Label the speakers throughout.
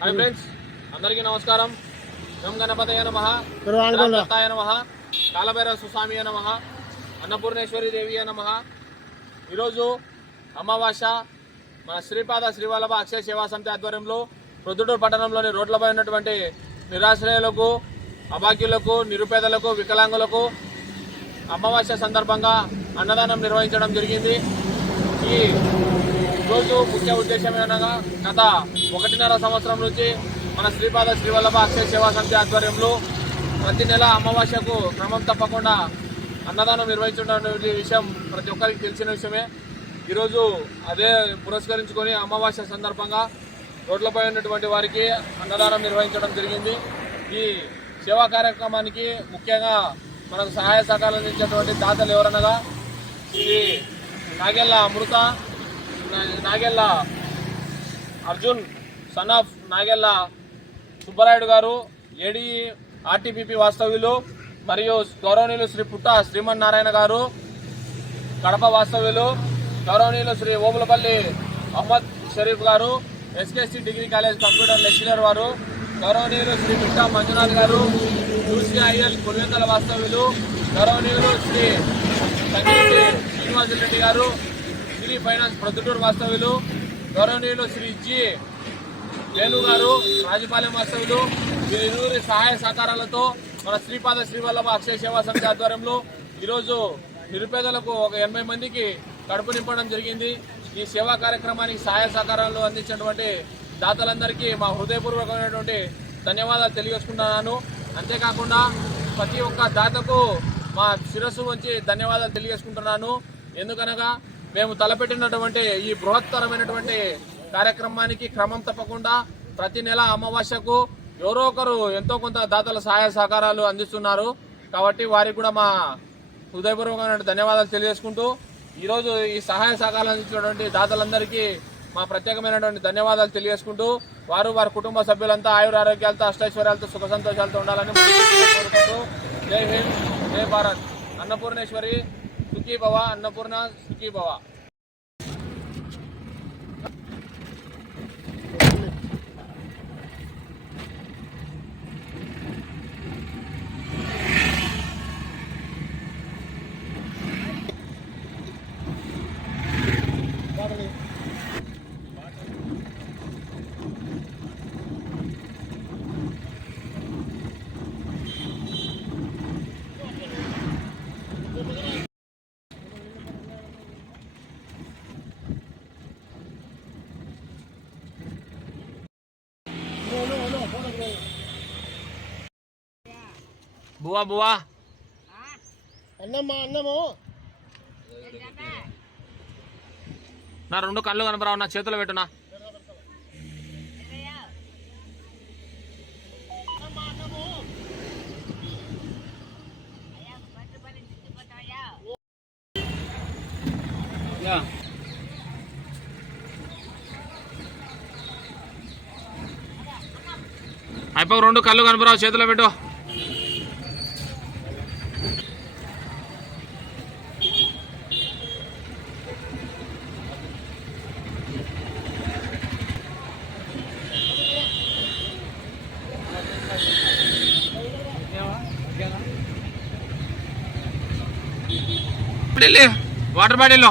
Speaker 1: Hi friends అందరికీ నమస్కారం. గం గణపతయ నమ.
Speaker 2: తిరువాణగొండ.
Speaker 1: నమ. కాలభైరవ సుస్వామి నమ. అన్నపూర్ణేశ్వరి దేవి నమ. ఈరోజు అమావాస్య మన శ్రీపాద శ్రీవల్లభ అక్షయ సేవా సమితి ఆధ్వర్యంలో ప్రొద్దుటూరు పట్టణంలోని రోడ్లపై ఉన్నటువంటి నిరాశ్రయులకు అభాగ్యులకు నిరుపేదలకు వికలాంగులకు అమావాస్య సందర్భంగా అన్నదానం నిర్వహించడం జరిగింది. ఈ రోజు ముఖ్య ఉద్దేశం ఏమనగా గత ఒకటిన్నర సంవత్సరం నుంచి మన శ్రీపాద శ్రీవల్లభ అక్షయ సేవా సమితి ఆధ్వర్యంలో ప్రతి నెల అమావాస్యకు క్రమం తప్పకుండా అన్నదానం నిర్వహించడం విషయం ప్రతి ఒక్కరికి తెలిసిన విషయమే. ఈరోజు అదే పురస్కరించుకొని అమావాస్య సందర్భంగా రోడ్లపై ఉన్నటువంటి వారికి అన్నదానం నిర్వహించడం జరిగింది. ఈ సేవా కార్యక్రమానికి ముఖ్యంగా మనకు సహాయ సహకారాలు అందించినటువంటి దాతలు ఎవరనగా శ్రీ నాగెల్ల అమృత నాగెల్ల అర్జున్ సన్ ఆఫ్ నాగెల్ల సుబ్బరాయుడు గారు ఏడి ఆర్టీపీపీ వాస్తవ్యులు మరియు గౌరవనీయులు శ్రీ పుట్ట శ్రీమన్నారాయణ గారు కడప వాస్తవ్యులు గౌరవనీయులు శ్రీ ఓములపల్లి అహ్మద్ షరీఫ్ గారు SKC degree college computer lecturer వారు గౌరవనీయులు శ్రీ మిట్టా మంజునాథ్ గారు యూసీఐఎల్ పులివెందల వాస్తవ్యులు గౌరవనీయులు శ్రీ సంగీతి శ్రీనివాసరెడ్డి గారు శ్రీ ఫైనాన్స్ ప్రొద్దుటూరు వాస్తవ్యులు గౌరవనీయులు శ్రీ జి వేణు గారు రాజపాలెం వాస్తవులు వీరిరువురి సహాయ సహకారాలతో మన శ్రీపాద శ్రీవల్లభ అక్షయ సేవా సమితి ఆధ్వర్యంలో ఈరోజు నిరుపేదలకు ఒక ఎనభై మందికి కడుపు నింపడం జరిగింది. ఈ సేవా కార్యక్రమానికి సహాయ సహకారాలు అందించినటువంటి దాతలందరికీ మా హృదయపూర్వకమైనటువంటి ధన్యవాదాలు తెలియజేసుకుంటున్నాను. అంతేకాకుండా ప్రతి ఒక్క దాతకు మా శిరస్సు వచ్చి ధన్యవాదాలు తెలియజేసుకుంటున్నాను. ఎందుకనగా మేము తలపెట్టినటువంటి ఈ బృహత్తరమైనటువంటి కార్యక్రమానికి క్రమం తప్పకుండా ప్రతి నెల అమావాస్యకు ఎవరో ఒకరు ఎంతో కొంత దాతల సహాయ సహకారాలు అందిస్తున్నారు. కాబట్టి వారికి కూడా మా హృదయపూర్వకమైన ధన్యవాదాలు తెలియజేసుకుంటూ ఈరోజు ఈ సహాయ సహకారాలు అందించినటువంటి దాతలందరికీ మా ప్రత్యేకమైనటువంటి ధన్యవాదాలు తెలియజేసుకుంటూ వారు వారి కుటుంబ సభ్యులంతా ఆయుర ఆరోగ్యాలతో అష్టైశ్వర్యాలతో సుఖ సంతోషాలతో ఉండాలని కోరుకుంటూ జై హింద్ జై భారత్. అన్నపూర్ణేశ్వరి సుఖీ భవ అన్నపూర్ణ సుఖీ భవ బువా బువా
Speaker 2: అన్నమ్మా అన్నము
Speaker 1: నా రెండు కళ్ళు కనపరావు నా చేతిలో పెట్టునా. అయిపోయి రెండు కళ్ళు కనపరావు చేతిలో పెట్టు. బాటిల్ వాటర్ బాటిల్లో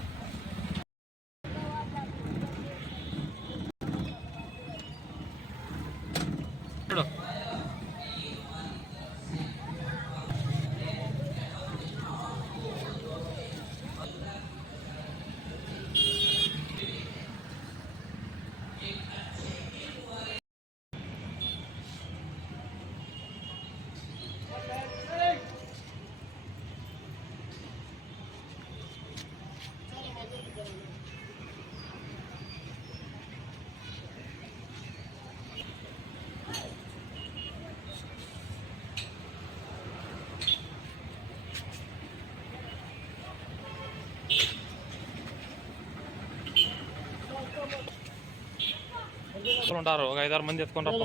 Speaker 1: ఉంటారు ఒక ఐదారు మంది ఎత్తుకుంటారు.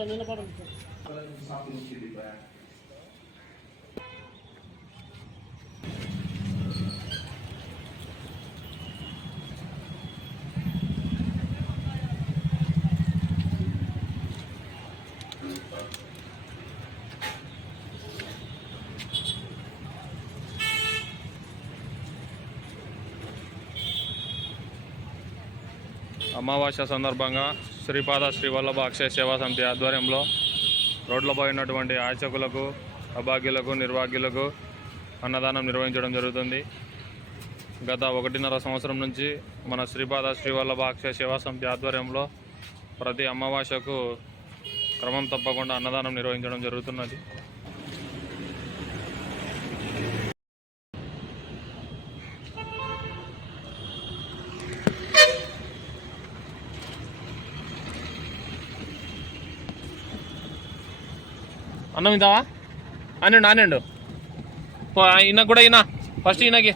Speaker 1: అమావాస్య సందర్భంగా శ్రీపాద శ్రీవల్లభ అక్షయ సేవా సమితి ఆధ్వర్యంలో రోడ్లపై ఉన్నటువంటి ఆచకులకు అభాగ్యులకు నిర్వాగ్యులకు అన్నదానం నిర్వహించడం జరుగుతుంది. గత ఒకటిన్నర సంవత్సరం నుంచి మన శ్రీపాద శ్రీవల్లభ అక్షయ సేవా సమితి ఆధ్వర్యంలో ప్రతి అమావాస్యకు క్రమం తప్పకుండా అన్నదానం నిర్వహించడం జరుగుతున్నది. అన్నం ఇందావా అనండు అనండు ఈయనకు కూడా ఈయన. ఫస్ట్ ఈయనకి.